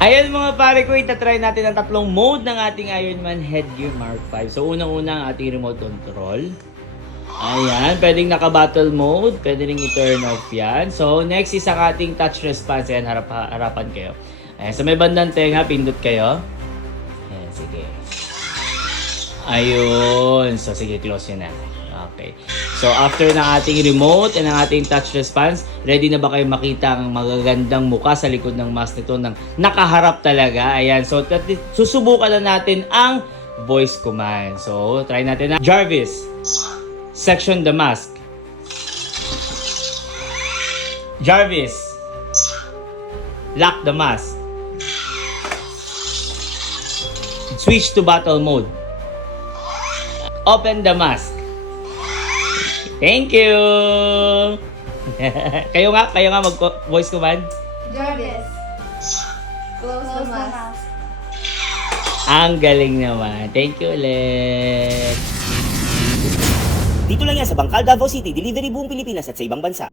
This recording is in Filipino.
Ayan mga pare ko, itatry natin ang tatlong mode ng ating Ironman Headgear Mark V. So unang-una ang ating remote control. Ayan, pwedeng naka-battle mode, pwede rin i-turn off yan. So next is ang ating touch response. Ayan, harapan kayo. Ayan, sa may bandang tenga, pindot kayo. Ayan, sige. Ayun. So sige, close yun na. Okay. So after ng ating remote and ang ating touch response, ready na ba kayo makita ang magagandang mukha sa likod ng mask nito ng nakaharap talaga? Ayan. So susubukan na natin ang voice command. So try natin na. Jarvis, section the mask. Jarvis, lock the mask. Switch to battle mode. Open the mask. Thank you! kayo nga mag-voice command. Jarvis, close the mask. Ang galing naman. Thank you ulit. Dito lang yan sa Bangkal, Davao City, delivery buong Pilipinas at sa ibang bansa.